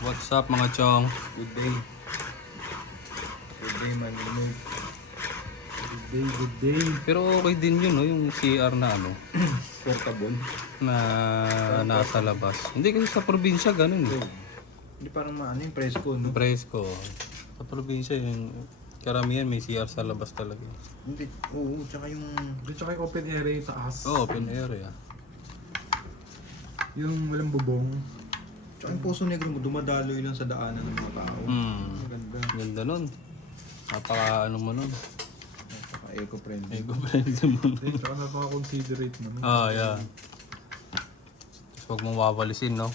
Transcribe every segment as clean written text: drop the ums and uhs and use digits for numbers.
What's up mga chong? Good day. Good day, Manimig. Good day. Pero okay din yun, no? Yung CR na ano, Portable. na nasa labas. Hindi kasi sa probinsya ganun eh. Hindi parang maano yung presko, no? Presko. Sa probinsya yung karamihan may CR sa labas talaga. Hindi, oo, tsaka yung... Tsaka yung open area yung taas. Oo, open area. Yung walang bubong. Tsaka yung Poso Negro mo, dumadaloy lang sa daanan ng mga tao. Maganda. Ganda nun. Napaka ano mo nun. Tsaka eco-friendly. Eco-friendly mo. Tsaka napaka-considerate naman. Yeah. Tapos huwag mong wawalisin, no?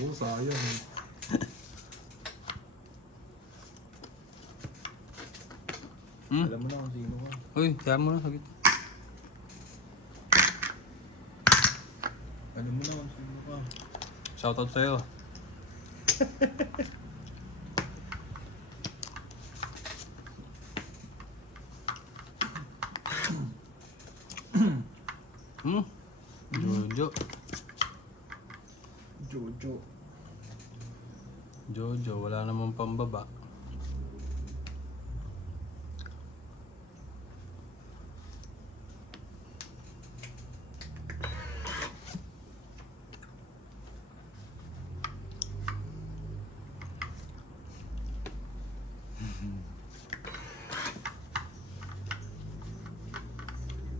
Oo, sayang. Alam mo na kung sino ka. Uy, kaya mo na, sakit. Alam mo na kung sino ka. Shoutout sa'yo. Jojo. Jojo, wala namang pambaba.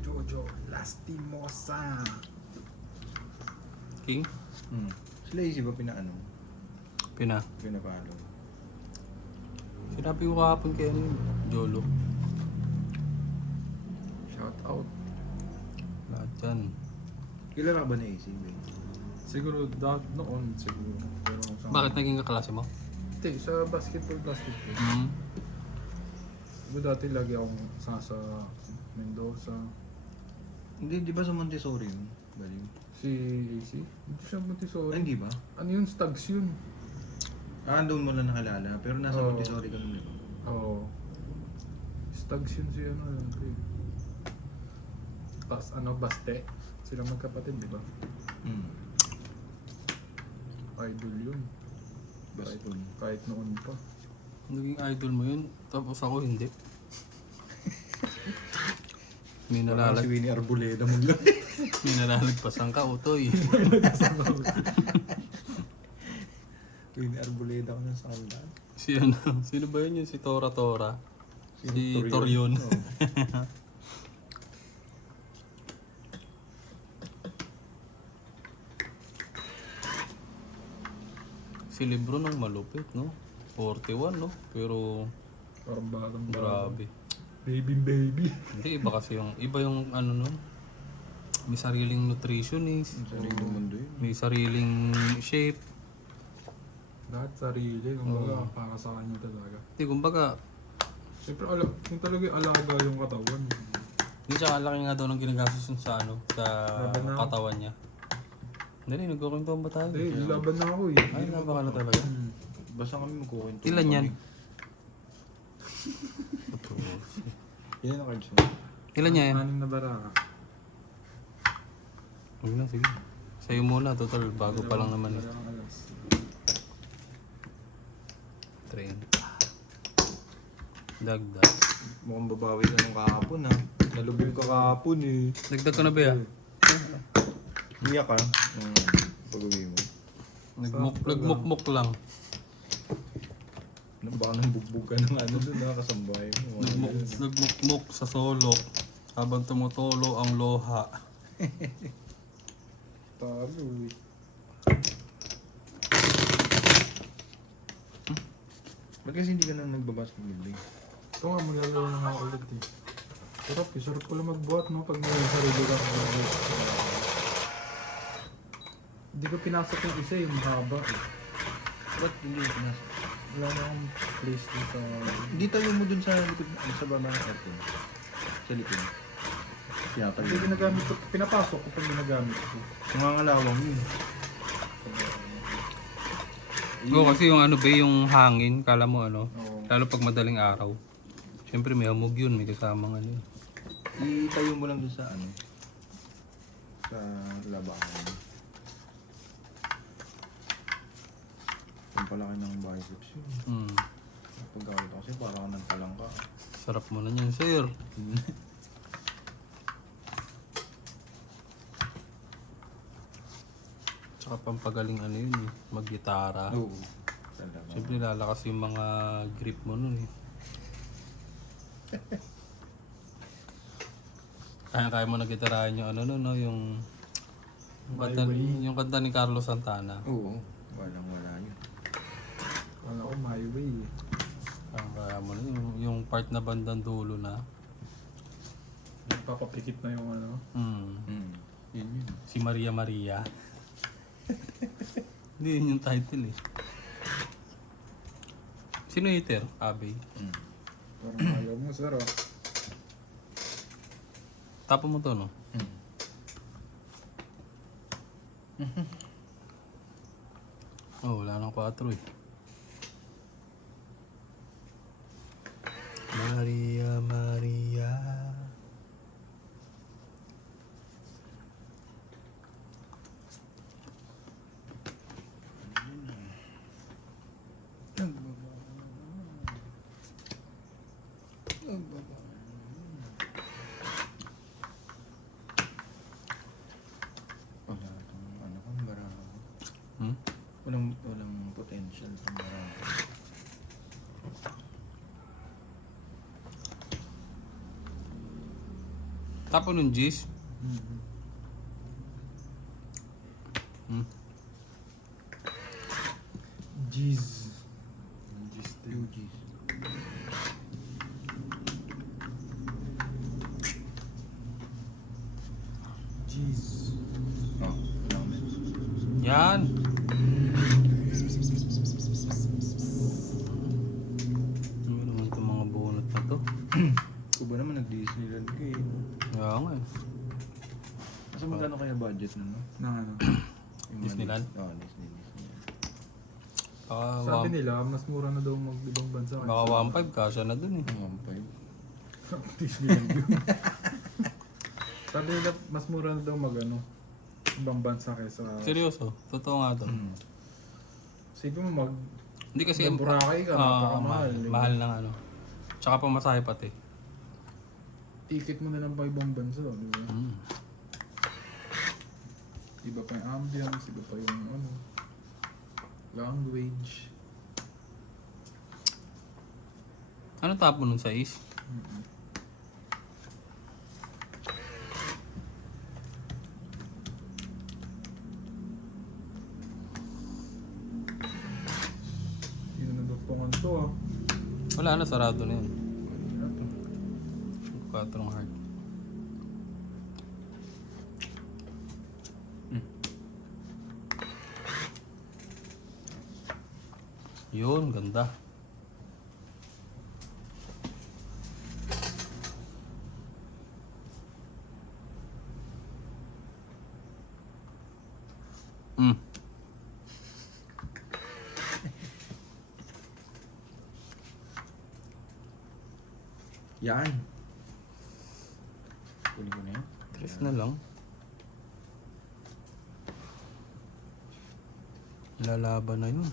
Jojo, Lastimosa. King? Sila easy ba pinaano? Pinapalo. Sinabi ko kahapon kay ano yun, Jolo. Shout out. Lahat yan. Kilala ka ba na easy, ba? Siguro noon siguro. Pero sa... Bakit naging kaklase mo? Hindi, sa basketball. Diba dati lagi akong sa Mendoza. Hindi, di ba sa Montessori yun? Baliw. Si AC? Hindi siya Montessori. Ay, hindi ba? Ano yun? Stags yun. Doon mo lang nakilala. Pero nasa Oo. Montessori ka nun, di ba? Oo. Stags yun si ano. Tapos Baste. Sila magkapatid, di ba? Idol yun. Baston. Kahit noon pa. Naging idol mo yun, tapos ako hindi. May Parang si nalalag, Winnie Arboleda mo lang. may nalalagpasan ka, utoy. Winnie Arboleda ko na sa kanila. Si ano, sino ba yun? Si Tora Tora. Si Torion. Torion. Oo. Si Lebron ang malupit, no? 41, no? Pero Parang batang grabe. Baby. Hindi, iba yung ano nun. May sariling nutritionist. Ang sariling mundo yun. May sariling shape. Lahat sarili. Kumbaga, para sa kanya talaga. Hindi, kumbaga, Siyempre, yung talaga yung alaga yung katawan. hindi siya kalaki nga daw ng ginagastos yun sa ano, sa Laban na. katawan niya. Hindi, nagkukwentuhan ba tayo? Hindi, laban na ako eh. Ay, napaka na talaga. Basta kami magkukwento. Ilan yan? Yan ang cards mo. Ilan niya yan? 6 na baraka. Huwag na, sige. Sa'yo muna, total, bago pa lang naman eh. Dalawang alas. Train. Dagdag. Mukhang babawi ka nung kahapon ha. Nalubil ka kahapon eh. Dagdag ko na ba ya? Iyak ka. Pag-uwi mo. Nagmukmuk lang. Baka nang bugbog ka ng ano doon ha, kasambahay mo. Nagmukmuk sa solo habang tumutulo ang loha. Talo eh. Ba't kasi hindi ka na nagbabasketball eh? Ito nga, maglalaro na nga ulit eh. Sarap ko lang magbuhat no pag may sarili ka. Hindi ko pinasok yung isa yung mahaba eh. Ba't hindi ka pinasok? Wala na akong place din sa... Hindi tayo mo dun sa likod, sa baba ng aircon. Sa likod. Hindi Pinapagod. ginagamit ko, pinapasok ko pag ginagamit ko. Nangangalawang yun. Oo, kasi yung ano ba, yung hangin, kala mo ano, Oo. lalo pag madaling araw. Siyempre may hamog yun, may kasamang ano yun. Itayo mo lang dun sa ano. Sa labahan. Ang palaki ng biceps yun. Hmm. Pagkakita kasi parang nagpalang ka. Sarap mo na yan, sir. Tsaka pampagaling ano yun eh, mag-gitara. Oo. Talaga. Siyempre lalakas yung mga grip mo nun eh. Kaya mo nagitarahan yung ano nun, no? Yung kanta ni Carlos Santana. Oo. Walang-wala yun. Wala ko, my way. Kaya mo na yung part na bandang dulo na. Papapikit na yung ano. Yun yun. Si Maria Maria. Hindi yun yung title eh. Sino hater? Abay. Parang ayaw mo, sir, oh. Tapo mo to, no? Oh, wala nang 4 eh. Maria Maria. Wala itong ano kung marami. Hmm? Walang potential kung marami. Tapo nung G's. Hmm? Jeez. Yung G's. Jeez. Oh, walang men. Yan. Ano naman itong mga bunot na to? Ikaw ba naman nag-Disneyland ka eh? Kaya nga eh. Kasi magkano kaya budget nun, no? Na ano. Yung Disneyland? Oo, Disneyland. Baka, Sabi nila, mas mura na daw mag-ibang bansa. baka 1.5 kasya na dun eh. Ang 1.5. Disneyland yun. Sabi nila, mas mura na daw mag-ano. Ibang bansa kaysa... Seryoso? Totoo nga to. Sige mo Hindi kasi Ng Boracay ka, napakamahal, eh. mahal ng ano. Tsaka pamasahe pati. ticket mo na lang pa ibang bansa. Di ba? Iba pa yung ambience, iba pa yung ano, language. Ano tapo nun sa is? Hindi na naduktungan to ah. Wala na, sarado na yun. Hindi na to. 4 heart. Yun, ganda. Yan. Kunin ko na yan. 3 na lang. Lalaban na yun.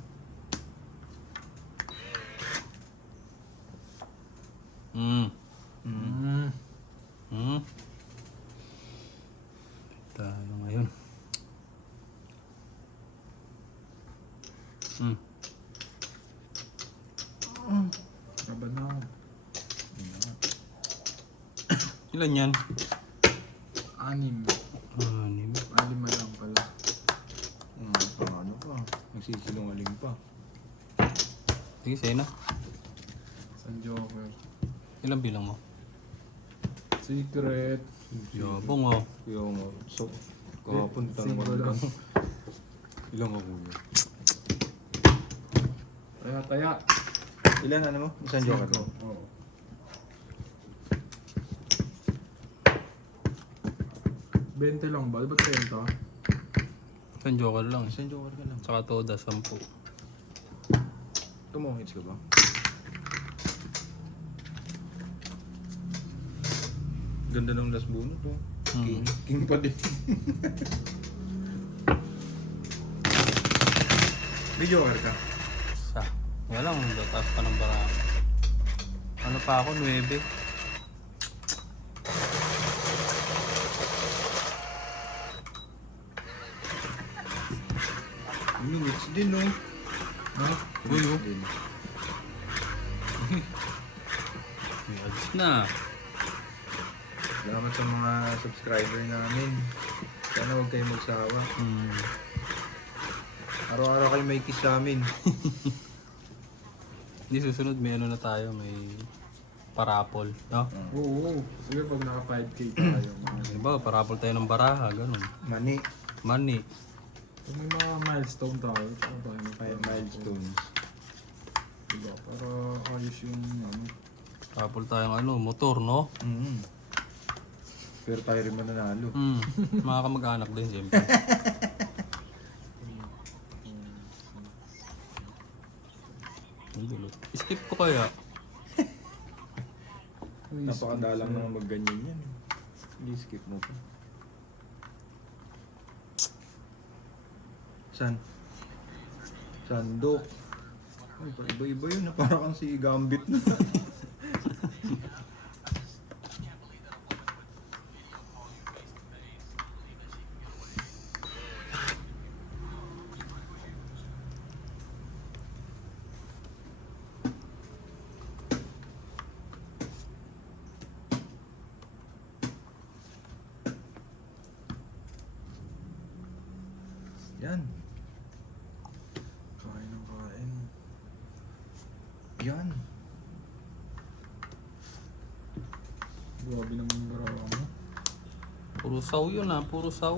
Tayo ngayon. Laban na ako. Ilan yan? 6. 6. 5 na lang pala. Ano pa? Nagsisinungaling pa. Sige, sa'yo na. San Joker. Ilan bilang mo? Secret. Yabong oh. Kaya nga. So, kahapon Single tanong lang. lang. Ilang ako yun? Taya. Ilan ano mo? Isang joker mo? Oo. $20 lang ba? Ba't 30? Isang joker lang. Isang joker ka lang. Tsaka toda, 10. Tumungits ka ba? Ganda ng last bunot oh. King pa din. May joker ka? Kaya lang, tataas pa ng bara. Ano pa ako, 9. Inuwits din, no? Ha? Uy, oh. Din. May ads na. Salamat sa mga subscriber namin. Sana huwag kayo magsawa. Araw-araw kayo may kiss sa amin. Hindi, susunod may ano na tayo, may parapol. No? Oo. Sige, pag naka 5K tayo. Diba, parapol tayo ng baraha, ganun. Mani. Money. Pag may mga milestone tayo, tsaka tayo Milestones. Diba? Para ayos yung ano. Parapol tayong ano, motor, no? Pero tayo rin mananalo. Mga kamag-anak din, siyempre. Ang dulot. Skip ko kaya. Napakadalang naman magganyan yan. Hindi skip mo pa. Sandok. Ay, iba-iba yun. Parang kang si Gambit na. Yan. Kain ng kain. Yan. Grabe naman yung barawa mo. Puro saw yun ah, puro saw.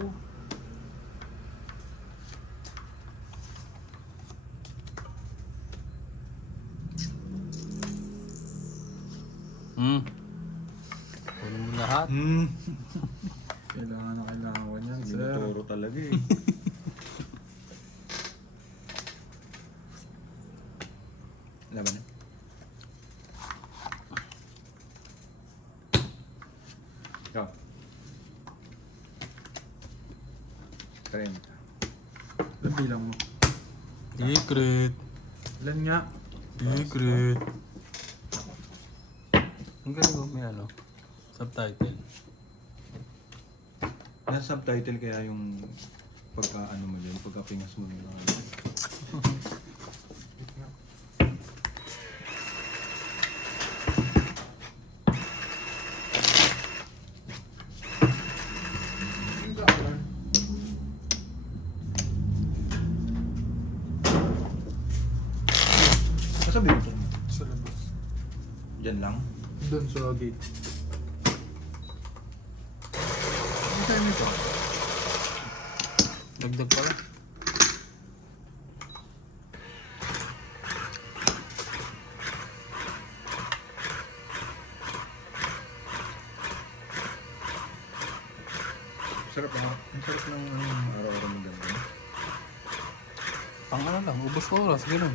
Kunin mo lahat. Kailangan ko niyan, sir. Minotoro talaga eh. Laban na. Ikaw. 30. Ilan bilang mo? Secret. Ilan nga? Secret. Ang galing mo, may ano, subtitle. Nasa subtitle kaya yung pagka ano mo din, pagka pingas mo yung mga Kasabi mo ito? Sa labas. Diyan lang? Doon sa gate. Ano tayo nito? Dagdag pala. Sarap ha? Ang sarap ng araw-araw mo ganun. Pang ano lang, ubos oras, gano'n.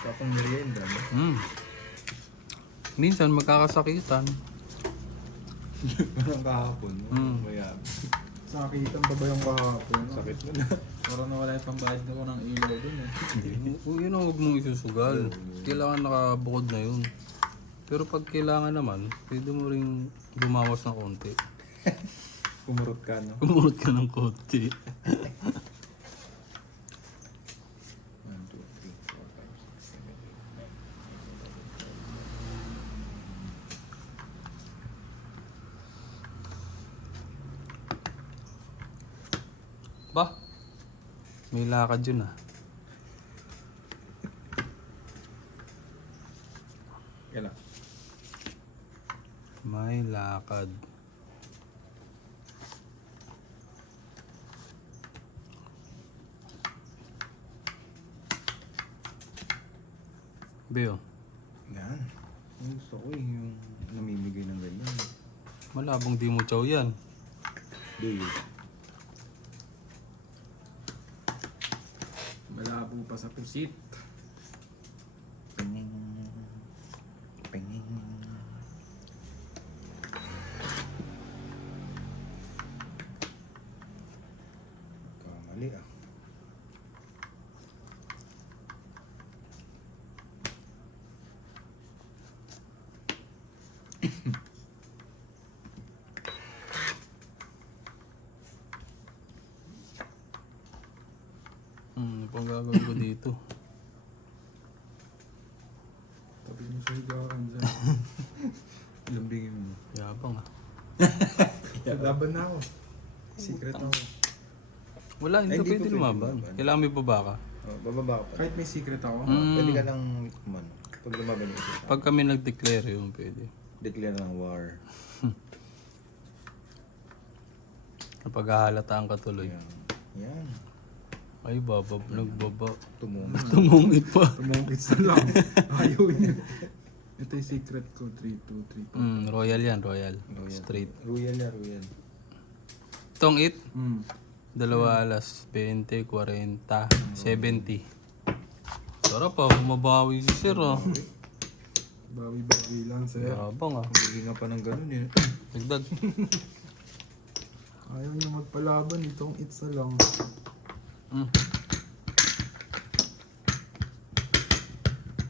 Tapong merienda, no? Minsan magkakasakitan. Parang kahapon, no? Kaya Sakitan pa ba yung kahapon? sakit mo na. Parang nawala yung pambayad ko ng ilaw dun eh. Yun ang huwag mong isusugal. Kailangan nakabukod na yun. Pero pag kailangan naman, pwede mo ring bumawas ng konti. Kumurot ka, no? Kumurot ka ng konti. 1, 2, 3, 4, 5, 6, 7, 8. Ba? May lakad yun ah. Kailan? May lakad. Beo, Yan. Ang gusto ko eh, yung namimigay ng ganyan. malabong di mo chow yan. Do you? Malabo pa sa pusit. Pinging. Pinging. Kamali ah. Pang gagawin ko dito. Tabi mo sa higaan dyan. Lambingin mo. Yabang ah. Laban na ako. Secret ako. Wala, hindi Ay, ka hindi pwede po lumaban. pwede Kailangan may baba ka. Oh, bababa ka pa. Kahit may secret ako. Pwede ka lang kumano. Pag lumaban yung isa. Pag kami nag-declare yun, pwede. Declare ng war. Kapag hahalataan ka tuloy. Yan. Yan. Ay, nagbaba. Tumungit. Tumungit pa. Tumungkit sa lang. Ayaw niya. Ito yung secret ko. 3, 2, 3. Royal yan, royal. Royal. Straight. Royal na, royal. Itong it, Mm. dalawa alas, 20, 40, 70. Sarap ah, bumabawi si sir ah. Bawi-bawi lang sa'yo. Yabang ah. Hindi nga pa ng ganun eh. Dagdag. Ayaw niya magpalaban. Itong it's na lang. Mm.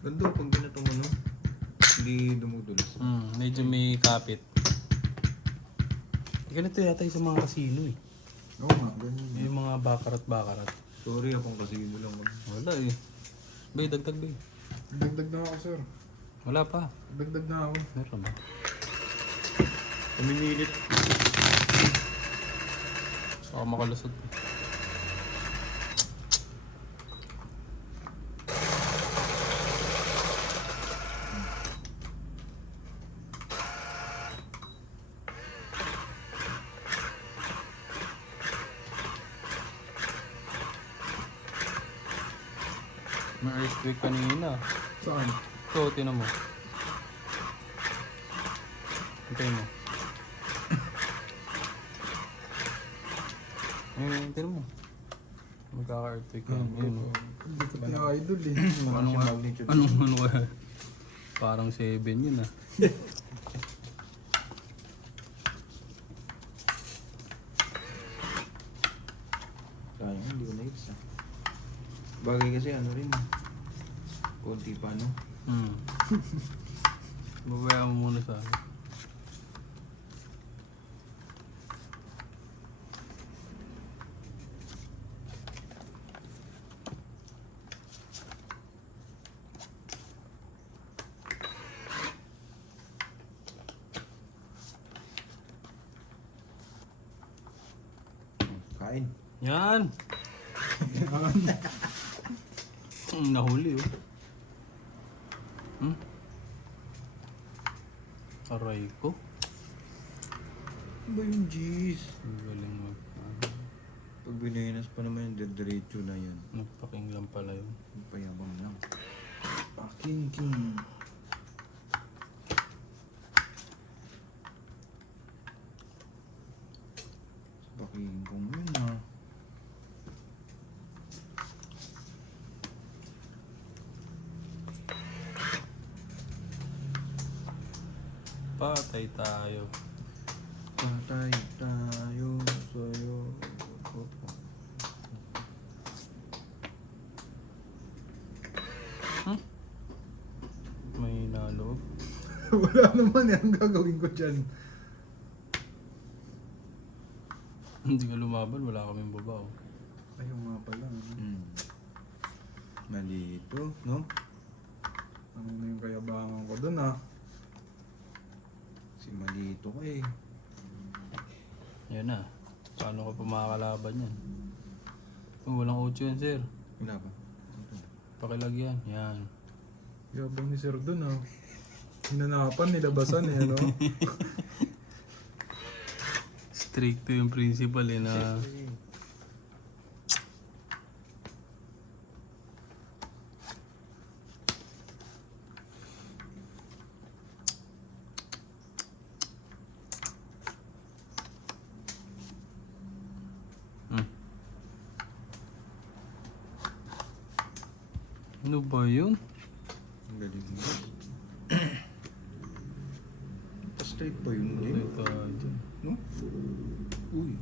Ganda pag ginato mo no. Hindi dumudulas. Medyo may kapit. Ganito yata yung sa mga kasino eh. Oo nga, ganyan. Yung mga bakarat-bakarat. Sorry akong kasi mo lang. Wala eh. Bay, dagdag bay. Dagdag na ako, sir. Wala pa. Dagdag na ako. Meron ba? Puminilit. Baka makalusot. May earthquake kanina. Saan? Ito, tinan mo. Hintayin mo. Tinan mo. Magkaka-earthquake yan. Yun. Hindi ko pina-idol eh. Anong kaya? Parang 7 yun ah. Sayang, hindi ko na-hits ah. Bagay kasi ano rin. Konti pa no. Babaya mo muna sa akin. Kain. Yan! Nahuli oh. Aray ko. Ano ba yung jeez? Ang galing mo. Pag binayanas pa naman yung diretso na yan. Nagpaking lang pala yun. Payabang lang. Paking king. Baking kong yun ah. Patay tayo. Patay tayo sa'yo. May naloob. Wala naman eh. Ang gagawin ko dyan. Hindi ka lumaban, wala kaming baba oh. Ayaw nga pala. Malito, no? Ano na yung kayabangan ko dun ah. Si Malito ko eh. Yan na. Paano ka pa makakalaban yan? Oh, walang 8 yan sir. Wala ba? Pakilagyan. Yan. Yabang ni sir dun ah. Hinanapan, nilabasan eh, ano? Strict yung principal eh na... Ano ba yun? Ang galing mo. Straight pa yun din. Patay tayo dyan. No? Uy.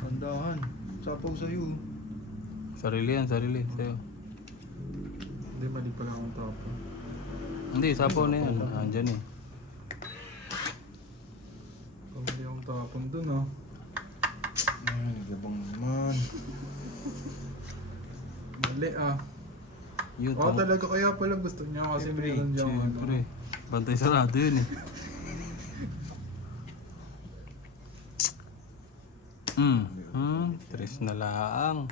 Tandahan. Sapaw sa'yo. Sarili yan, sarili. Sa'yo. Hindi, mali pala akong tapo. Hindi, sapaw na yan. Andyan eh. Mali akong tapon dun ah. Ay, nagabang naman. Le Yun, Oo talaga, kaya pala gusto niya kasi Siyempre, meron dyan. Siyempre. Bantay sarado yun eh. Tres na laang.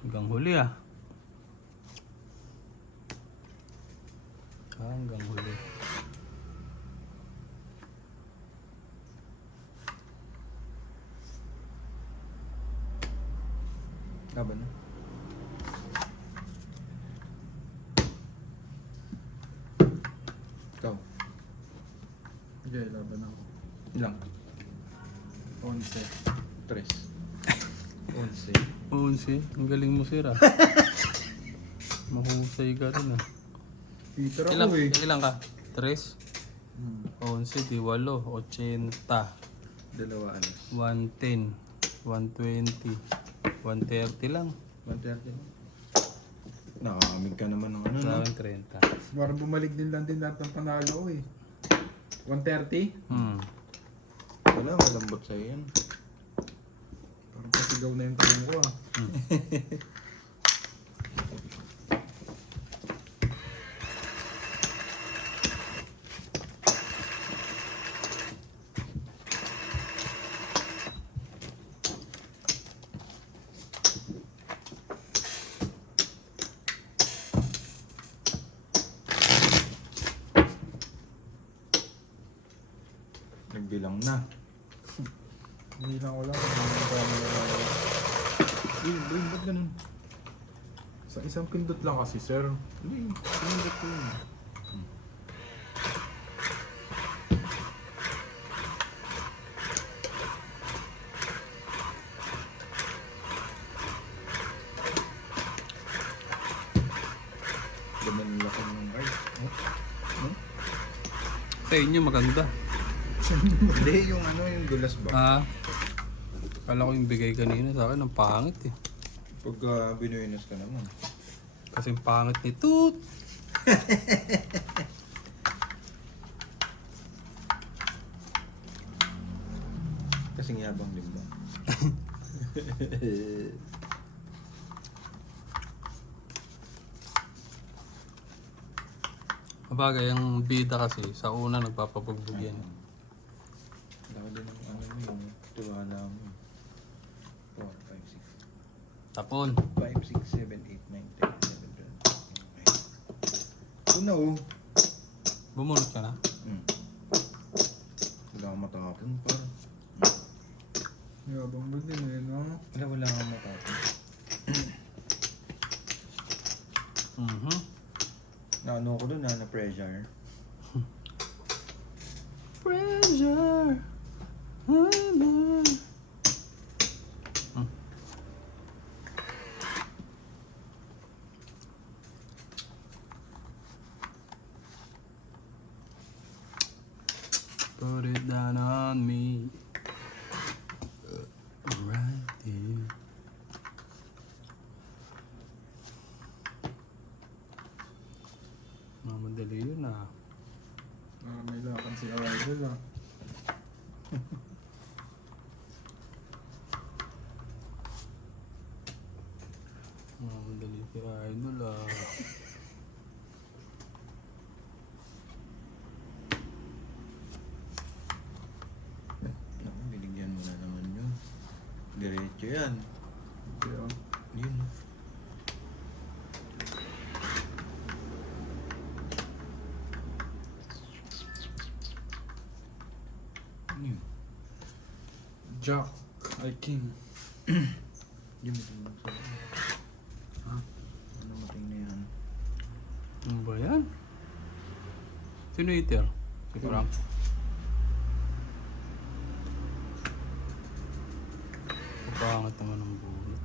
Hanggang huli ah. Hanggang huli. Laban na. Ikaw. Okay, laban ako. Ilang? 11. 3. 11. 11. Ang galing mo sir ah. Mahusay ka rin ah. Peter ako Ilang, eh. ilang ka? 3? 11, di 8, 80, Dalawa alas. 110, 120, 130 lang. 130 lang. Nakakamig ka naman ng ano, Sa no? akin 30. Parang bumalik din lang din lahat ng panalo ko eh. 130? Wala, malambot sa'yo yan. Parang pasigaw na yung tanong ko ah. Nagbilang na. Hindi lang ko lang. Uy, ba't ganun? Sa isang pindot lang kasi sir. Hindi, sinunod ko yun. Ganun lang ako ng card. Sa inyo maganda. Hindi, yung ano, yung dulas ba? Ah, kala ko yung bigay kanina sa akin, ang pangit eh. Pagka binuinos ka naman. Kasi ang pangit ni Toot. Kasing yabang din ba? Kabagay, ang bida kasi, sa una nagpapabugbog yan. Laki din ang ano mo yung tuwala mo. 4, 5, 6. Tapon. 5, 6, 7, 8, 9, 10, 11, 12. Una oh. Bumunot ka na. Wala kang matapon par. Yabang mo din eh, no? Wala kang matapon. Naano ko dun na pressure. Pressure. Put it down on me. Right there. Mamadali yun ah. May lakan si Idol ah. Mamadali si Idol ah. Naku, binigyan mo na naman yun. Diretso yan. Kaya, Yun. Ano yun? Jack, ay King. Yun, matulog sa Ha? ano mating na yan? Ano ba yan? Sino iter? Si Frank. Papangat naman ng bulo.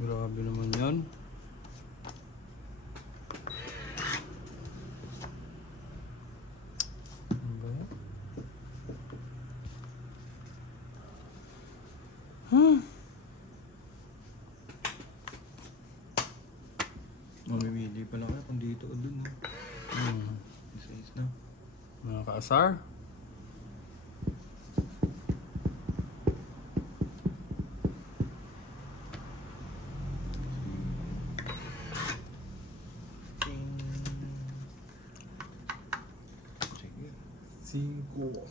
Grabe naman yan. Ano ba yan? Asar. Sige. 5.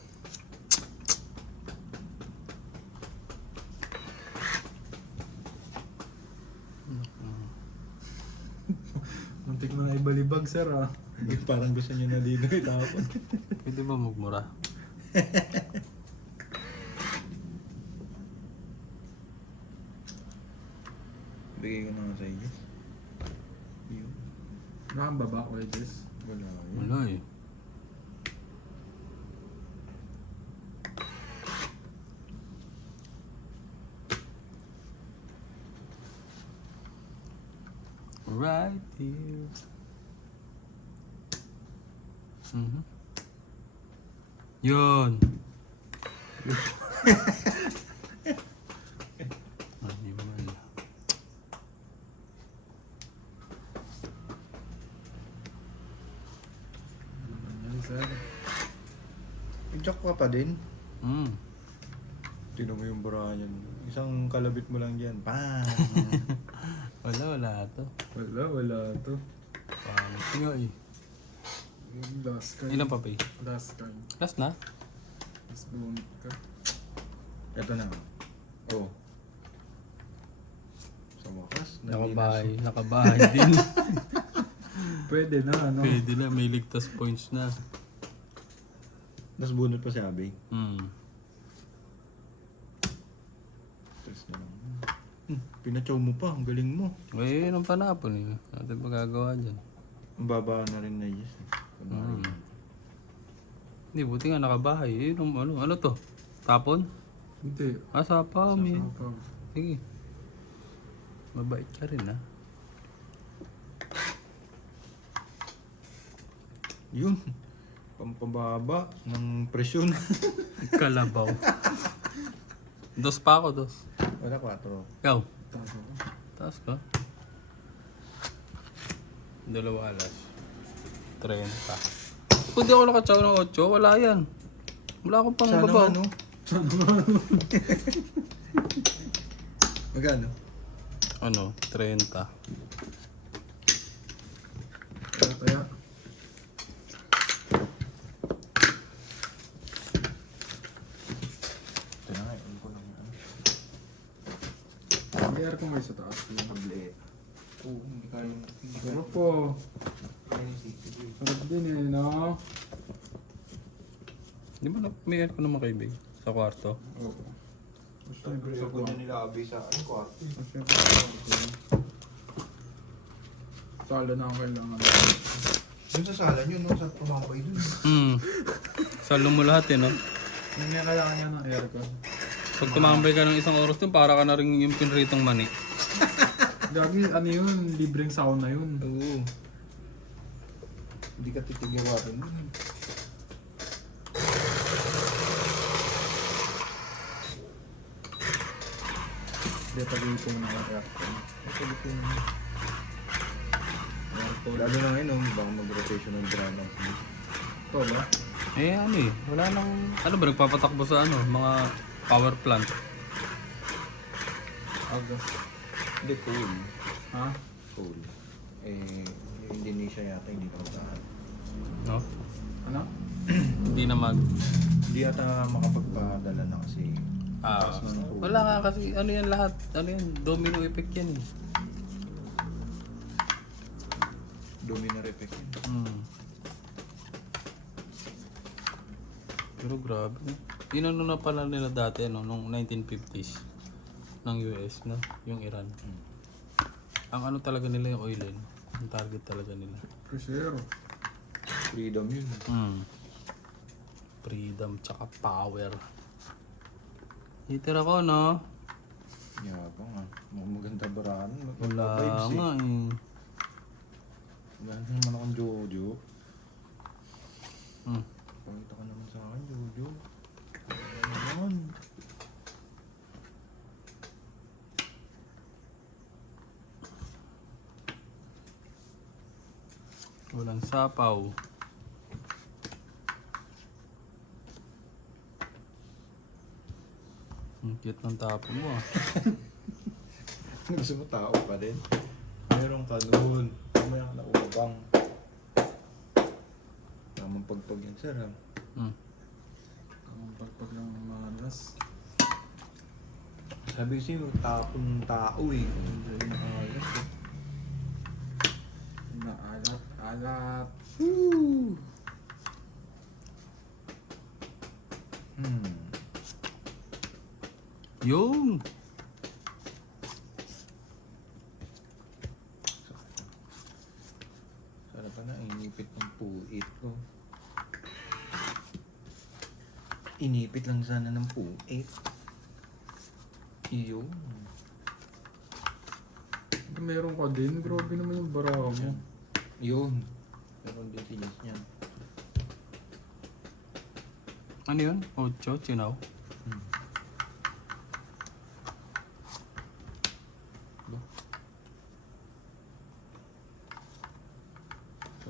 Muntik mo na ibalibag, sir, ah. Parang gusto niyo na dito itapon. Pwede ba magmura? Bigay ko na nga sa inyo. Yun. Wala kang baba, Wedges. Wala yun. Wala eh. Right here. Mhm. Yun. Animal. Ayan, sir. Pidyak ka pa din. Mm. Tinan mo yung burahan yan. Isang kalabit mo lang dyan. Bang! Wala to. Wala to. Pangit nga eh. Yung last card. Ilan pa pa eh? Last card. Last na? Last bonus ka. Ito na. Oh. Sa wakas. Nakabahay din. Pwede na, ano? Pwede na, may ligtas points na. Nas bunot pa si Abing. Hmm. Tres na lang. Pinachow mo pa. Ang galing mo. Eh, yun ang panapon eh. Ano magagawa dyan? Ang baba na rin na yes. Hmm. Hindi, buti nga nakabahay. Eh, ano to? Tapon? Hindi. Sapaw, may. Sapaw. Sige. Mabait ka rin ha. Yun. Pampababa ng presyon. Kalabaw. Dos pa ako, dos. Wala 4. Ikaw, Tago ko. taas ka. 2 alas. 30. Kung di ako nakatsaw ng 8, wala yan. Wala akong pang Sana babaw. ano? Magkano? Ano? 30. Kaya. Ito na nga. Ano ko lang ano. Kaya kung may sa taas. Maliit. Oo, hindi kaya. Hindi Pero po. Sarap din eh, no? Di ba may aircon naman kay Bay? Sa kwarto? Oo. Siyempre Sa ako. kunya nila Abby sa ano ko. Siyempre ako. Sala na ang kailangan. Dun sa sala nyo, no? Sa tumambay dun. Salo mo lahat eh, no? Yung nga kailangan niya ng aircon. Pag tumambay ka ng isang oras dun, para ka na rin yung pinritong mani. Gagi, ano yun? Libreng sauna yun. Oo. Hindi ka titigyawatin dun. Hindi, pag-iipon na ng aircon. Aircon. Lalo na ngayon, no? Baka mag-rotation ng drama. Ito ba? Eh ano eh, wala nang... Ano ba, nagpapatakbo sa ano, mga power plant. Aga. Hindi, cool. Ha? Cool. Eh, yung Indonesia yata hindi na magtahan. No? Ano? Hindi na mag... Hindi yata makapagpadala na kasi. Taas na ng cool. Wala nga kasi, ano yan lahat, ano yan, domino effect yan eh. Dominar effect yun. Pero grabe. Inano na pala nila dati, no, nung 1950s ng US, no? Yung Iran. Ang ano talaga nila yung oil, eh, no? Ang target talaga nila. Crucero. Freedom yun. Freedom tsaka power. Hitter ako, no? Yabang ah. Mukhang maganda barahan. Wala Vibes, eh. nga eh. Wala naman akong Jojo. Hmm. Pakita ka naman sa akin, Jojo. Wala naman. Walang sapaw. Cute ng tapo mo ah. Gusto mo tao pa din? Meron ka doon. Mamaya ka na umabang. Tamang pagpag yan, sir. Ah. Hmm. Ang pagpag ng malas. Sabi kasi yung tapong tao eh. Hindi yung alat. Naalat, alat. Woo! Yung! Sarap na, inipit ng puit ko. Inipit lang sana ng puit. Iyo. Meron ka din. Grabe naman yung baraha mo. Yun. Meron din si Jess niyan. Ano yun? Ocho, chinaw?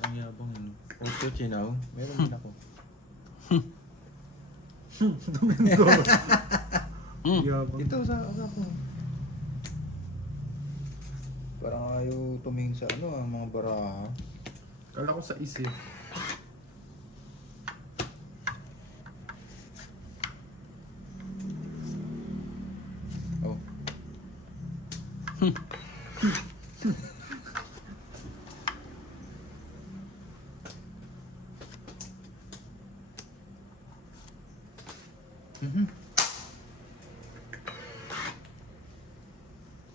Parang yabang yun. Ocho chinaw. Meron din ako. Yabang. Ito sa ko. Parang ayaw tumingin sa mga baraha. Kala ko sa isip. Oh.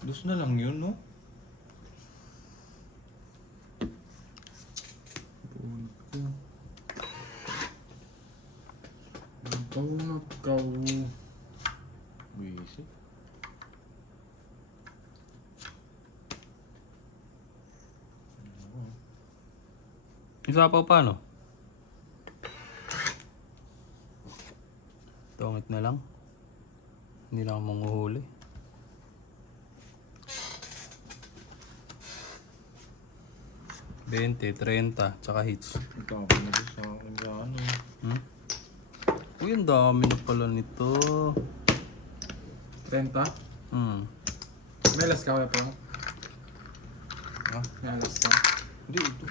Dus na lang yun, no? Ikaw na ikaw. Wisit. Isa pa paano? Tungit na lang. Hindi na ako manghuhuli. Bente, 30, tsaka hits. Ito ako na doon sa akin sa ano. Hmm? Uy, ang dami na pala nito. 30? Hmm. May alas ka kaya pa? Ha? May alas ka? Hindi, ito.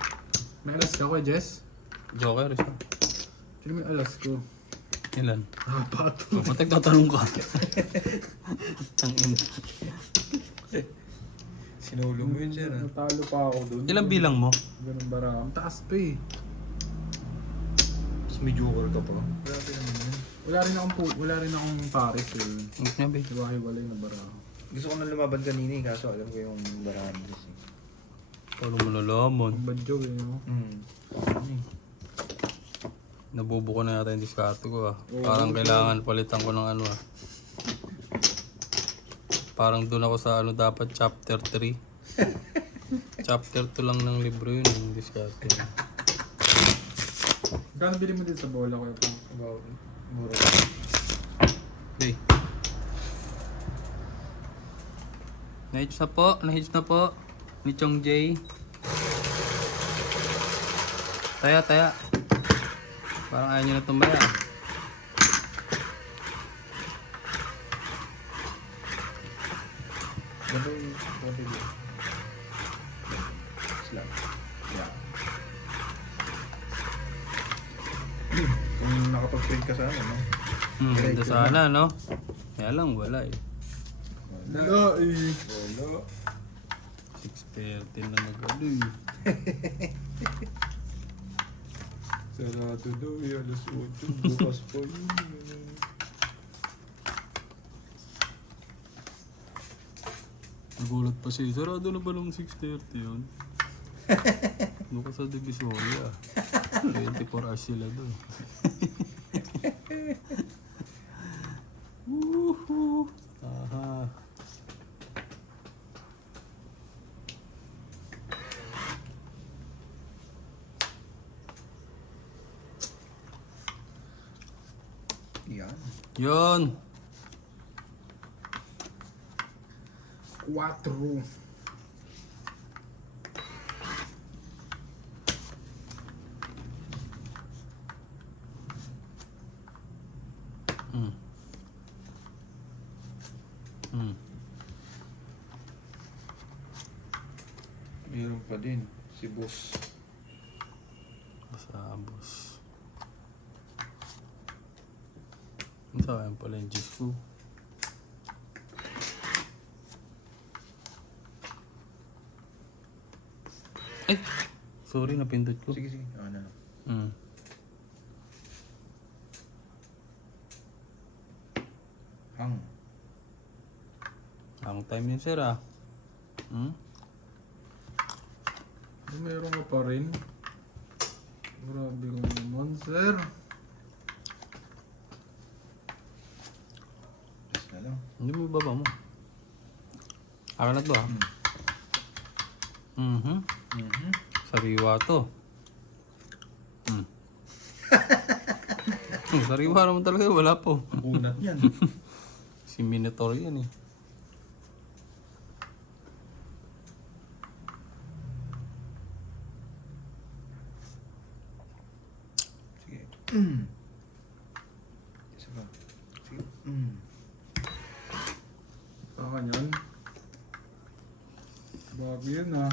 May alas ka ko, Jess? Joker isa. Sino may alas ko? Ilan? Apat. Oh, ba't nagtatanong ka? Ang ina. Sinulong mo yun, sir, ha? Natalo pa ako doon. Ilang bilang mo? Ganun bara. Ang taas pa eh. Tapos may joker ka pa. Grabe naman yun. Wala rin akong pares eh. Ang sinabi. Hiwa-hiwalay na bara. Gusto ko na lumaban kanina eh, kaso alam ko yung barahan kasi. Paano mo nalaman? Ang badyo eh, no? Ano eh? Nabubuko na yata yung diskarte ko ah. Oo, Parang sure. kailangan palitan ko ng ano ah. Parang doon ako sa ano dapat chapter 3. Chapter 2 lang ng libro yun yung diskarte. Kano bili mo din sa bola ko? About, muro. Okay. Nahits na po. Nahits na po. Ni Chong J. Taya, taya. Parang ayaw nyo na tumaya. Gano'n yung pabili. Slap. Yeah. Kung nakapag-print ka sa ano, no? Ganda sana, no? Kaya lang, wala eh. Wala eh. Wala. 6:30 na nag-ano eh. Sarado daw eh, alas 8. Bukas pa yun. Nagulat pa siya. Sarado na ba nung 6:30 yun? Bukas sa Divisoria. 24 hours sila doon. Woohoo! Aha. Yan. Yun! 4. Hmm. Hmm. Meron pa din. Si boss. Basabos. Ito, ayan pala yung juice ko. Ay! Sorry, napindot ko. Sige, sige. Ano na. Hmm. Hang. Ang time yun, sir, ah. Hmm? Meron ka pa rin. Grabe ka naman, sir. Yes na lang. Hindi mo ibaba mo. Akin na to, ah. Mhm. Mhm. Sariwa to. Hmm. Sariwa naman talaga, wala po. Bunat yan. Si Minotaur yan eh. Sige. Isa pa. Sige. Baka yan. Bago yun ah.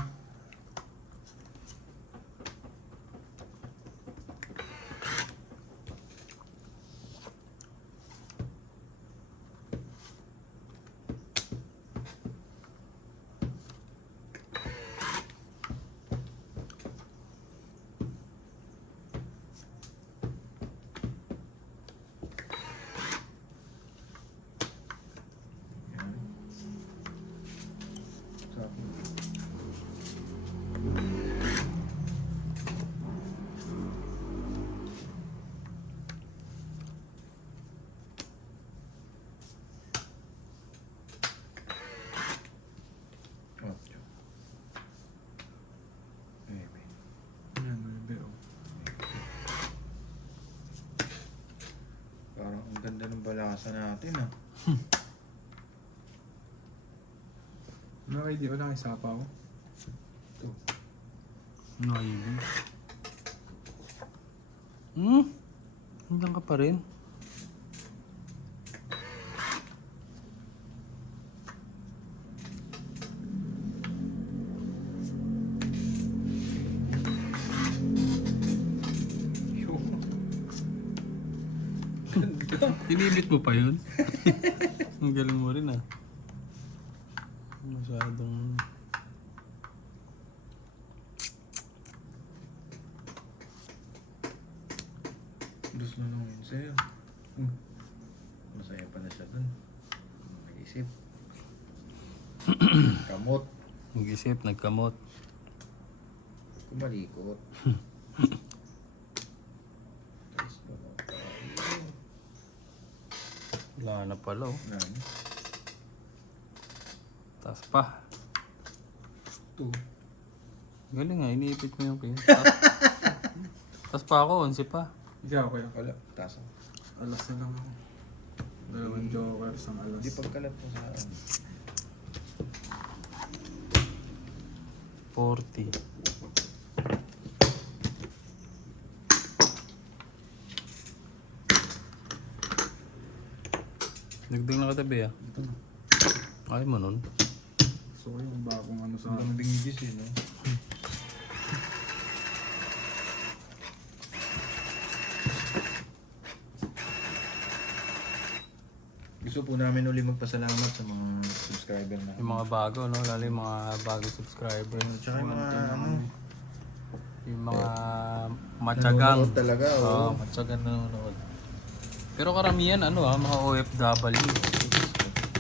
Yan. Sa akin. Ocho. Nueve. Yan, bebe oh. Parang ang ganda ng balasa natin ah. Nakay, di wala kay sapa ko. Ito. Ano yun? Hmm? Hanggang ka pa rin. Yung. Tinibit mo pa yun? Ang galing mo rin ah. Masyadong... Dos na lang yun sa'yo. Masaya pa na siya dun. Nag-isip. Kamot. Mag-isip, nagkamot. Kumalikot. Tapos na lang tayo. Wala na pala oh. Nani? Taas pa. Two. Galing nga, iniipit mo yung pin. Taas pa ako, 11 pa. Ikaw kaya. Wala. Taas ako. Alas na lang ako. Dalawang jokers ang alas. Hindi pagkalat mo sa akin. 40. Dagdag na katabi ah. Ayaw mo nun. So yung bagong ano sa Ang binggis eh, no? Gusto po namin uli magpasalamat sa mga subscriber na. Yung mga bago, no? Lalo yung mga bago subscribers. Tsaka yung mga ano, Yung mga matyagang. nanonood talaga, Oo, oh. matyagang nanonood. Pero karamihan, ano ah, mga OFW.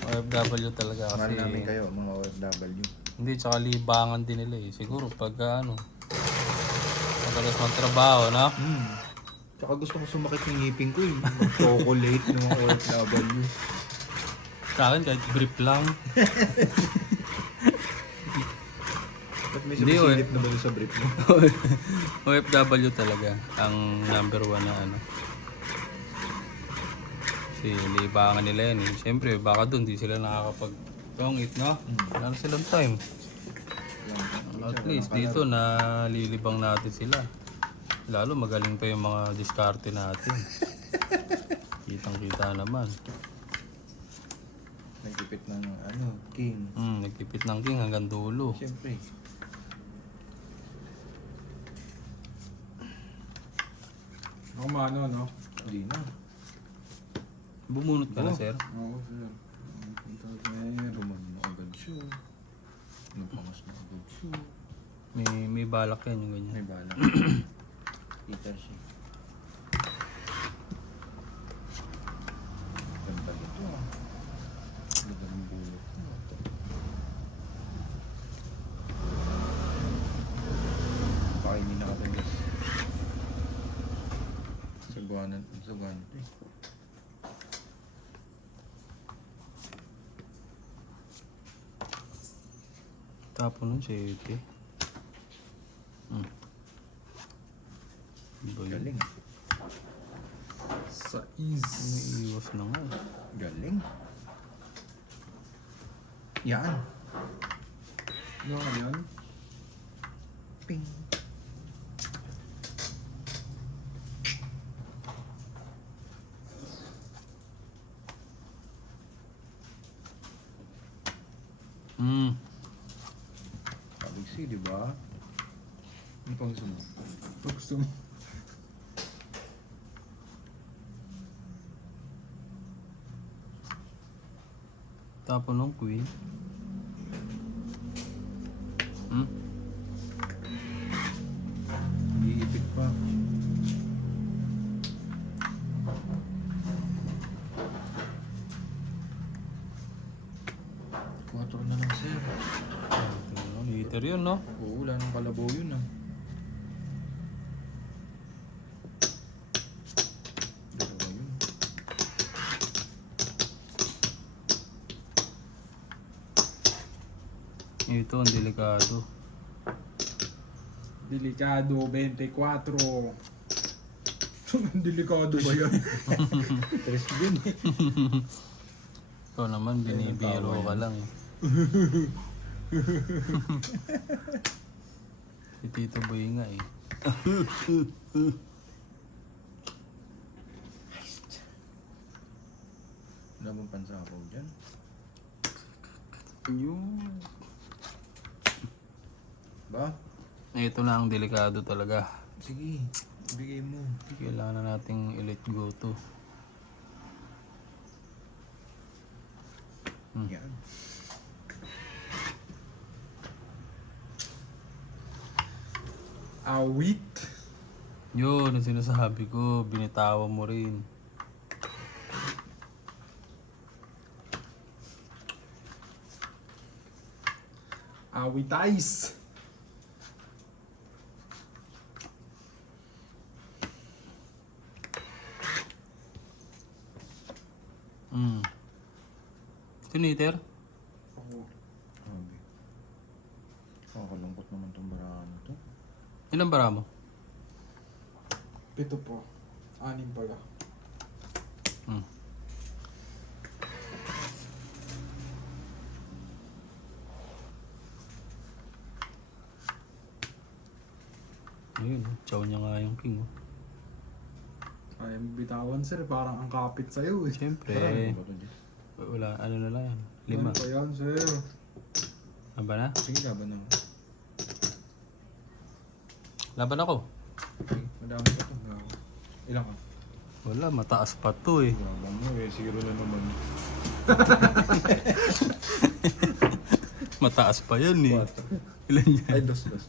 OFW talaga kasi. Mahal namin kayo, mga OFW. Hindi, tsaka libangan din nila eh. Siguro pag ano, madalas magtrabaho, no? Tsaka gusto ko sumakit yung ngipin ko eh. Chocolate ng mga OFW. Sa akin, kahit brief lang. Ba't may Hindi, sumisilip na ba doon sa brief mo? OFW talaga ang number one na ano. Kasi libangan nila yan eh. Siyempre, baka doon di sila nakakapag-tongit, no? Wala na silang time. At least dito nalilibang natin sila. Lalo magaling pa yung mga diskarte natin. Kitang-kita naman. Nagtipit ng king. Nagpipit ng king hanggang dulo. Siyempre. Ako mano, no? Hindi na. Bumunot ka na, sir. Oo, sir. Punta sir. Ruman mo agad siya. Nagpangas mo agad siya. May balak yan yung ganyan. May bala. Peter siya. Ganda nito ah. Ganda ng bulot mo. Pakainin na ka tayo guys. Saguanan ito eh. Tapo nun siya ito eh. Iba yun. Galing. Sa is. May iwas na nga. Galing. Yan. Ano ka yan? Ping. Kabigsi, di ba? Ano pang gusto mo? Pag gusto mo. Tapo nung queen. Iipit pa. Quatro na lang, sir. Hitter yun, no? Oo, wala nang kalabaw yun ah. Dalawa yun. Ito, ang delikado. Delikado 24. Delikado ba yan? Tres din eh. Ikaw naman, binibiro ka lang eh. Si Tito Boy nga eh. Wala mong pansapaw dyan. Yun. Ba? Ito na ang delikado talaga. Sige, bigay mo. Kailangan na nating i-let go to. Yan. Awit. Yun, ang sinasabi ko, binitawan mo rin. Awitize. Tiniter? Oo. Sabi. Kakalungkot naman tong baraan to. Ilang bara mo? 7 po. 6 pala. Ayun, chow niya nga yung king. Oh. Kaya mo bitawan sir, parang ang kapit sa'yo eh. Siyempre, Marami ba to dyan? wala, ano na lang yan. 5. Ano pa yan sir? Laban na? Sige, laban na. Laban ako. Sige, madami pa to. Ilang ka? Wala, mataas pa to eh. Laban mo eh, zero na naman. Mataas pa yan eh. Ilan yan? Ay, dos na.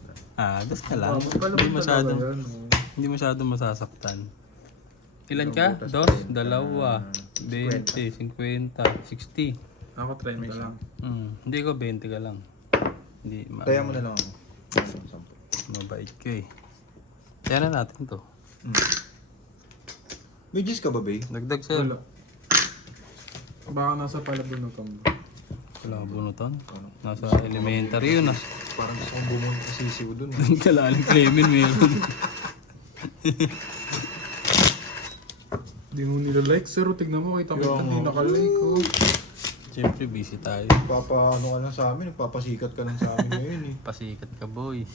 Das ka lang. Abot pa Hindi naman masyadong, talaga yan, oh. hindi masyadong masasaktan. Ilan ka? Butas, 2, 30, 20, 50, 60. Ako 30 lang. Hindi ko 20 ka lang. Hindi, Taya mo na lang ako. mabait ka eh. Kaya na natin to. May gis ka ba, Bay? Dagdag sir. Wala. Baka nasa palabinutan mo. Wala akong bunutan. Nasa elementary yun ah. Parang gusto kong bumunta sa sisiw dun. Kalaling Clemen meron. Hindi mo nila-like sir. Tignan mo, kita mo hindi naka-like. Oh. Siyempre busy tayo. Ano ka lang sa amin, nagpapasikat ka lang sa amin ngayon eh. Pasikat ka boy.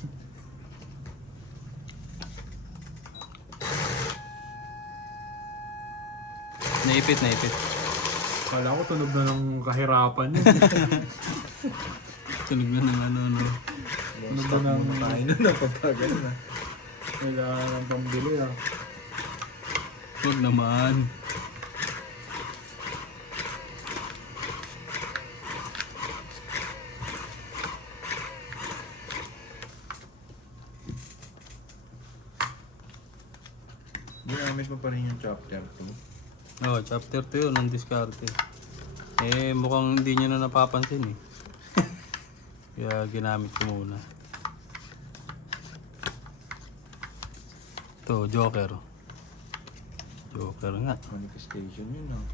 Naipit. Kala ko tunog na ng kahirapan yun. Tunog na ng ano, no? Stop muna tayo nun na pagkagal na. Kailangan ng pambili ah. Huwag naman. Ginamit mo pa rin yung chapter 2. Oh, chapter 2 yun, ang diskarte. Eh, mukhang hindi nyo na napapansin eh. Kaya ginamit ko muna. Ito, Joker. Joker nga. Manifestation yun ah.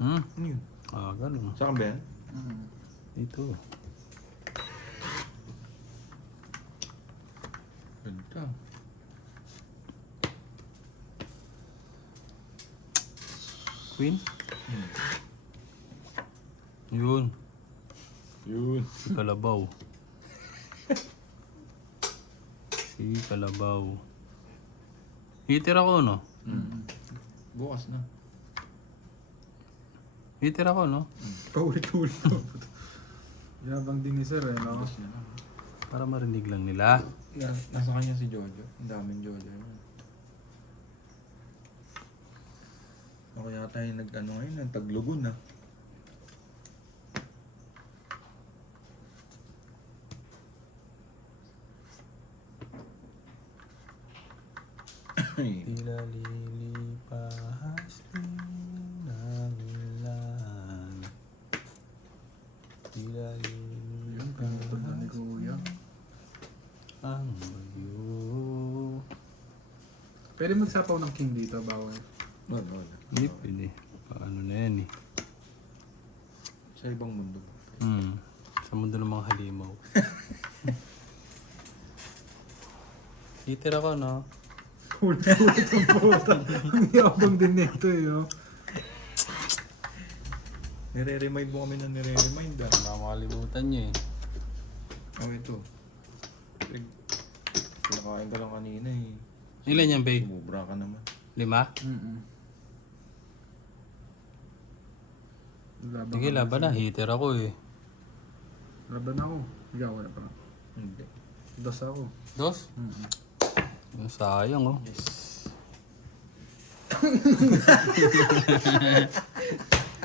Ano yun? Ah, ganun. Saan ba yan? Dito. Ganda. Queen? Yun. Yun. Si Kalabaw. Si Kalabaw. Hitir ako, no? Bukas na. Hitir ako, no? Paulit-ulit. Yabang din ni sir eh, no? Bukas na. Para marinig lang nila. Yeah, nasa kanya si Jojo. Ang daming Jojo yun. Ako yata yung nag-ano ngayon, nagtaglugon na. Tila lilipahas ng ulan. Tila lilipahas Ni Kuya. ang bagyo. Pwede magsapaw ng king dito, bawal. Wala. Hindi pwede. Paano na yan eh. Sa ibang mundo. Sa mundo ng mga halimaw. Hitir ako, no? Ulit-ulit ang puta. Ang yabang din nito eh, no? Nire-remind mo kami na nire-remind ah. Baka makalimutan nyo eh. Oh, ito. Pinakain ka lang kanina eh. Ilan yan, babe? Sumubra ka naman. 5? Laban Sige, ka laban na. Hitir ako eh. Laban ako. Ikaw, wala pa. Hindi. Das ako. 2? Sayang oh. Yes.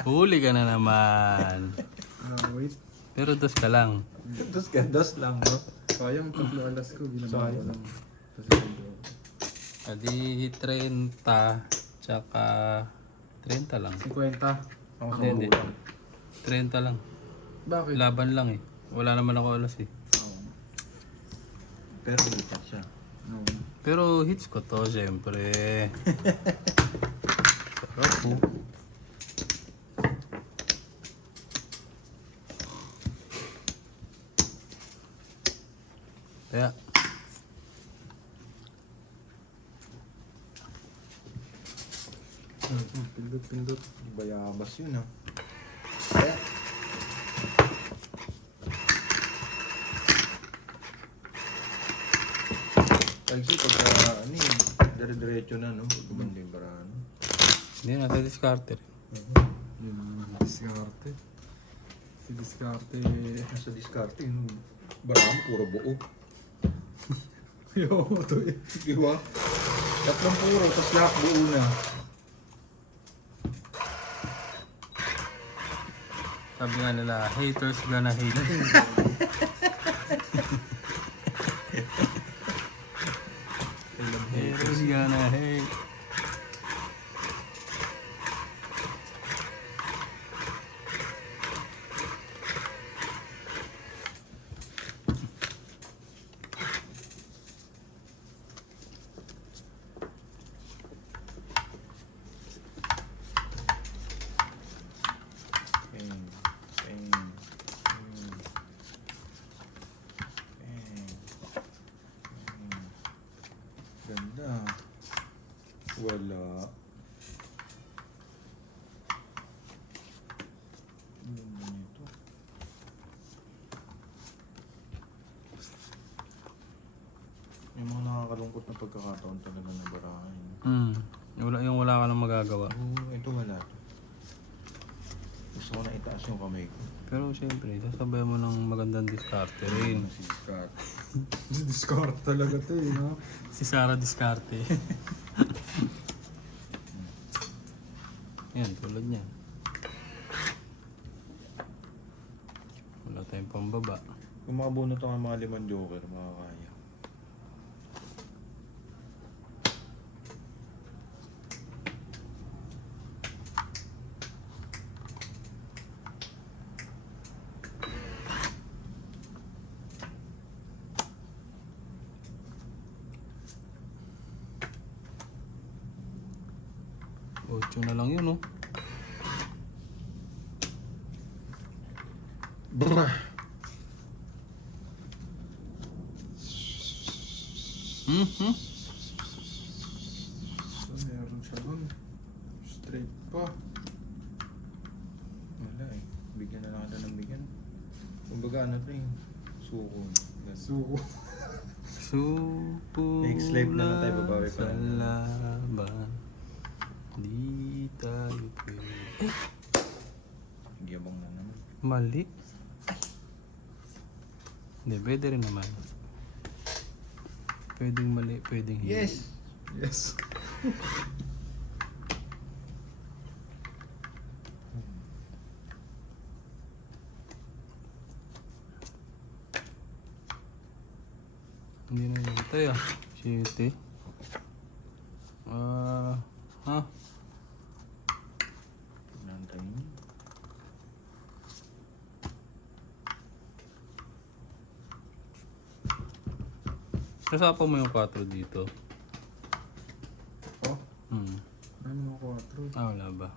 Huli ka na naman. Wait. Pero 2 ka lang. Dos lang, no? Sayang, tatlo alas ko. Ginawa ko Sayang. lang. Tapos Adi 30 tsaka 30 lang. 50. Ako sa Hindi. ulam. 30 lang. Bakit? Laban lang eh. Wala naman ako alas eh. Pero lipat siya. Pero hits ko to, syempre. Sarap po. Kaya, Pindot-pindot. Bayabas yun ah. Kaya. Kasi pagka ano yun, dire-diretso na no? Pagkabanding barano. hindi na diskarte. Yun ang diskarte. Si diskarte. Nasa diskarte yun. Barano, puro buo. Ayaw mo to eh. Di ba? Tatlong puro, tapos lahat buo na. Sabi nga nila, haters gonna hate. Haters gonna hate. Ganda. malungkot na pagkakataon talaga na barahin. Wala ka nang magagawa. Oo, ito wala. Gusto ko na itaas yung kamay ko. Pero siyempre, sasabay mo ng magandang diskarte rin. Si Scott. Discard talaga to eh, no? Si Sarah Diskarte. Yan, tulad niyan. Wala tayong pambaba. Kung makabunot ang mga 5 joker, makakaya. Ocho na lang yun, oh. Brrrr! Mm-hmm. So, meron siya nun. Straight pa. Wala eh. Bigyan na lang kita ng bigyan. Kumbaga ano ito eh. Suko. Ganun. Suko. Supo Next live na lang tayo, babawi pa sa lang. laban. Di tayo pwede. Gyabang na naman. Mali. Hindi, pwede rin naman. Pwedeng mali, pwedeng hindi. Yes! Yes. Hindi na yun tayo. Shit eh. Ha? Nantayin niyo. Kasapa mo yung 4 dito. Oh, Hmm. ano ako 4? Wala ba?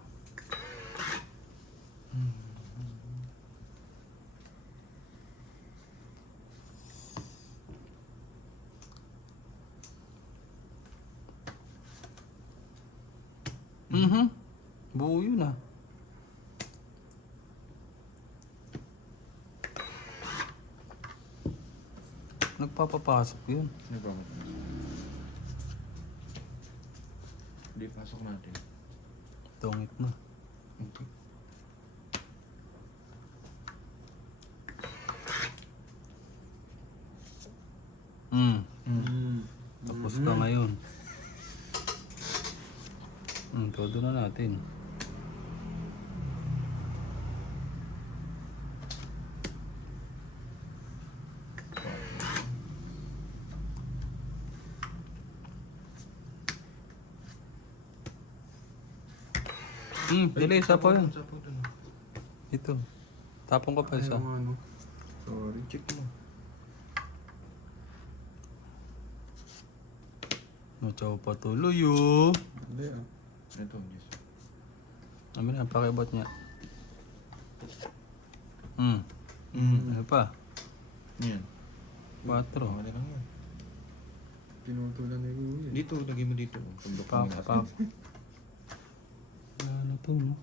Buo yun ah. Nagpapapasok yun. Ano ba? Hindi, pasok natin. Tungit na. Okay. Tapos ka ngayon. Todo na natin. Dili, isa pa yun. Sapo dun. Ito. Tapong ka pa isa. Ayaw ano. Sorry, check mo. Matyaw pa tuloy oh. Hindi ah. Ito, yes. Amin na, pakibot niya. Ano pa? Yan. 4. Wala lang yan. Pinutulan ni Kuya. Dito, lagay mo dito. Pap, pap. Ano to, no?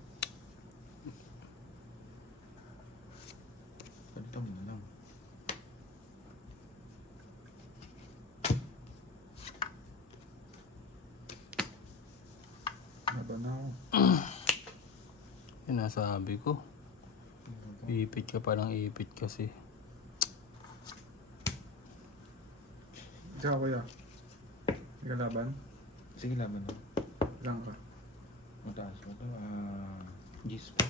Palitan mo na lang. Naba na ako. Yun nasabi ko. Ipit ka pa ng ipit kasi. Tsaka Kuya. Hindi ka laban? Sige, laban na. Lang ka. Mataas mo ito. Gis pa.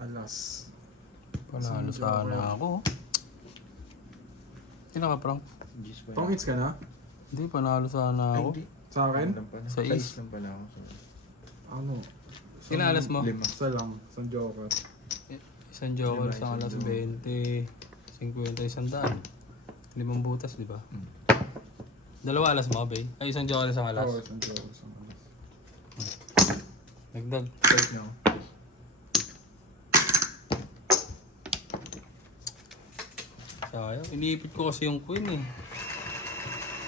Alas. Panalo sana ako. Hindi naka-prank. Gis pa. Pang hits ka na? Hindi, panalo sana Ay, ako. hindi. Sa akin? Lang pala. Sa Size is. lang pala ako. Sorry. Ano? Kinalas mo? 5. Isa lang. Isang joker. Isang joker, Diba, isang alas isang 20, 50, 100. 5 butas, di ba? 2 alas mo, bay? Ay, isang joker, isang alas. Oo, isang joker. Isang alas. Nagdag. Start niyo. Sayang. Iniipit ko kasi yung queen eh.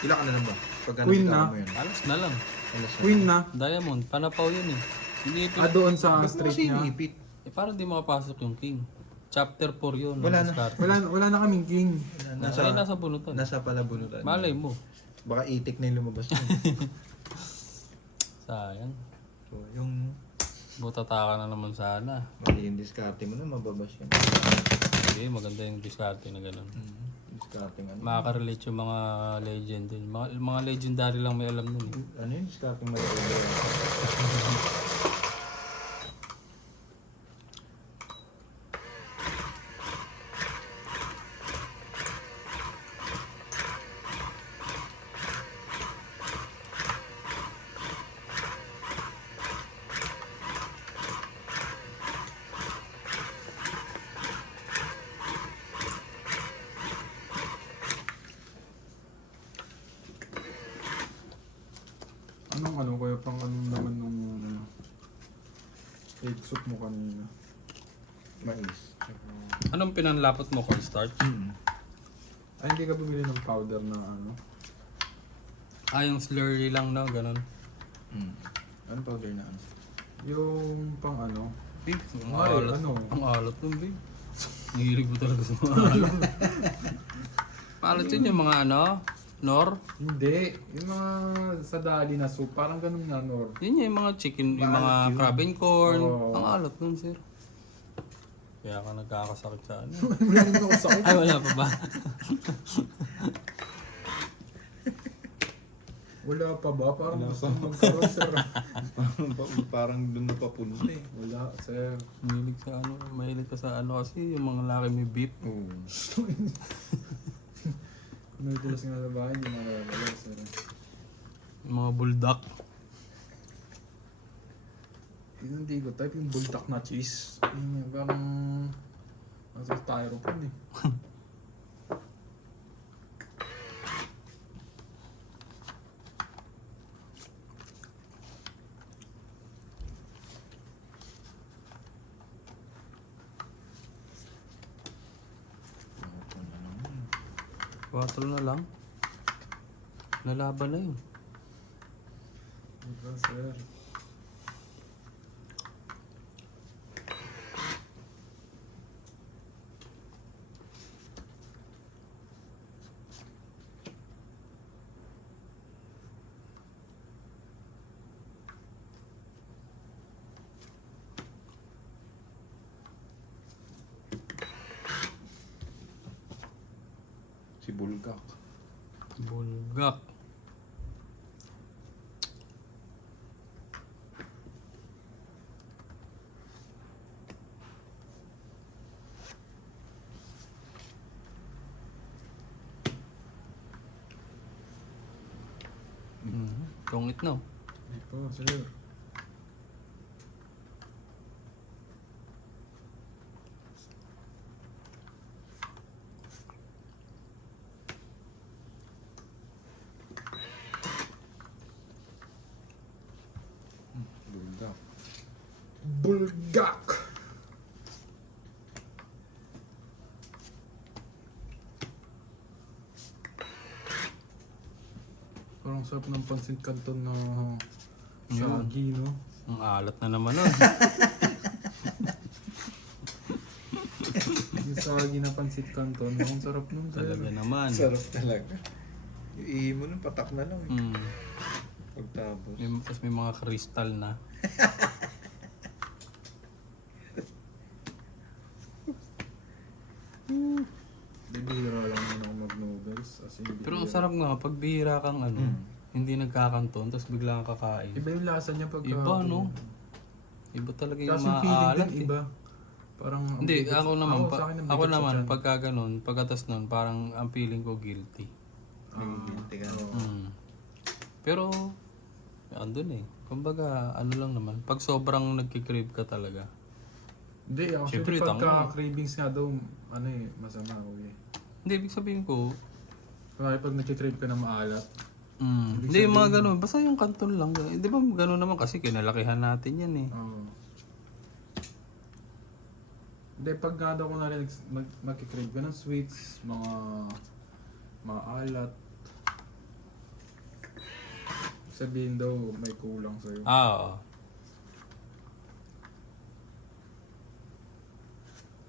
Ilan ka na lang ba? Pagka Queen nakita na. mo yun. Alas na lang. Alas na. Queen na. Diamond, panapaw yun eh. Iniipit. Doon sa Ba't mo straight kasi niya. inipit? Parang di makapasok yung king. Chapter 4 yun. Wala ng na. discard. Wala na kaming king. Ay, nasa bunutan. Nasa palabunutan. Malay mo. Baka itik na yung lumabas mo. Sayang. So, yung Butataka na naman sana. mali yung diskarte mo na, mababas yan. Hindi, maganda yung diskarte na gano'n. Diskarte nga. Makaka-relate yung mga legend din. Mga legendary lang may alam nun eh. Ano yung diskarte mali? Anong ano kaya pang anong naman nung ano, egg soup mo kanina? Mais. Anong pinanlapot mo, cornstarch? Ay, hindi ka bumili ng powder na ano? Yung slurry lang na, gano'n. Ano powder na ano? Yung pang ano? Babe, ang Ay, alat. ano? Ang alat nun, babe. Nahilig mo talaga sa mga alat. Maalat yun yung mga ano, nor. Hindi. Yung mga sa dali na soup, parang ganun nga, Nor. Yun yung mga chicken, yung mga Maalat yun. crab and corn. Oo. Ang alat nun, sir. Kaya ka nagkakasakit sa ano. Wala rin ako sakit. Ay, wala pa ba? Wala pa ba? Parang Wala gusto pa. mo magkaroon, sir. Parang doon na papunta eh. Wala, sir. Mahilig sa ano, mahilig ka sa ano kasi yung mga laki may beef. Oo. Noodles nga sa bahay, hindi wala, sir. Yung mga buldak. Yun hindi ko type, yung bultak na cheese. Yun, parang nasa styrofoam eh. Water na lang. Nalaban na yun. Diba, sir? Si Bulgak. Bulgak. Tungit no. Hindi po, sir. Bulgak. Bulgak! Parang sarap ng pansit canton na sagi, no? Ang alat na naman nun. Yung sagi na pansit canton, ang sarap nun, sir. Talaga naman. Sarap talaga. Yung ihi mo nun, patak na lang eh. Pagtapos. Tapos may mga kristal na. Bibihira lang yun ako mag-noodles. As in, Pero ang bihira. sarap nga, pag bihira kang ano, hindi nagkakanton, tapos bigla kang kakain. Iba yung lasa niya pag... Iba, no? Iba talaga yung Kasi yung feeling maalat din eh. iba. Parang... Hindi, ako naman, sa akin ang ako bigat sa naman, tiyan. pagka ganun, pagkatas nun, parang ang feeling ko guilty. Guilty ka. Mm. Pero, andun eh. Kumbaga, ano lang naman, pag sobrang nagkikrave ka talaga. Hindi, Siyempre, actually pagka tama. cravings nga daw, ano eh, masama ako eh. Hindi, ibig sabihin ko, Kaya pag nagkikrave ka na maalat, hindi yung mga ganun, basta yung kanton lang. Di ba ganun naman kasi kinalakihan natin yan eh. oo. Hindi, pag nga daw ko na rin magkikrave ka ng sweets, mga alat, sabihin daw may kulang sa'yo. Oo.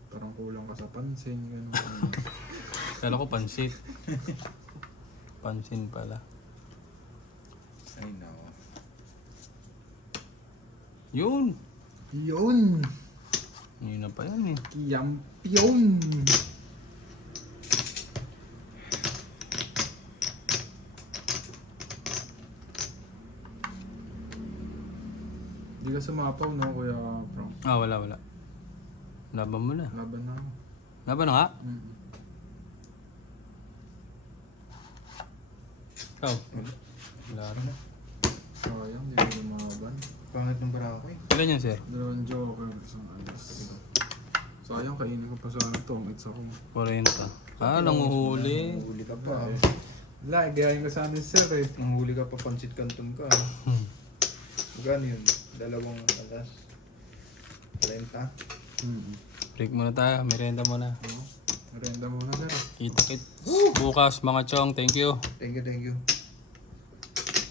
Parang kulang ka sa pansin, gano'n. Kala ko pansit. Pansin pala. Ay, nako. Yun. Yun! Yun na pa yan eh. Yampiyon! Hindi ka sumapaw, no, Kuya Frank? Ah, wala. Laban mo na. Laban na ako. Laban na nga. Mm. Ikaw. Wala rin. Sayang, hindi ko lumaban. Pangit ng barako eh. Ilan yan, sir? Dalawang joker, isang alas. Sayang, kainin ko pa sa ano to, it's ako. 40. Ah, nanguhuli. Nanguhuli ka pa. Wala, igayin ko sana sir eh. Nanguhuli ka pa, pansit canton ka. Magkano yun? 2 alas. 30. Break muna tayo. Merienda muna. Merenda muna sir. Kita-kit. Bukas mga chong. Thank you. Thank you, thank you.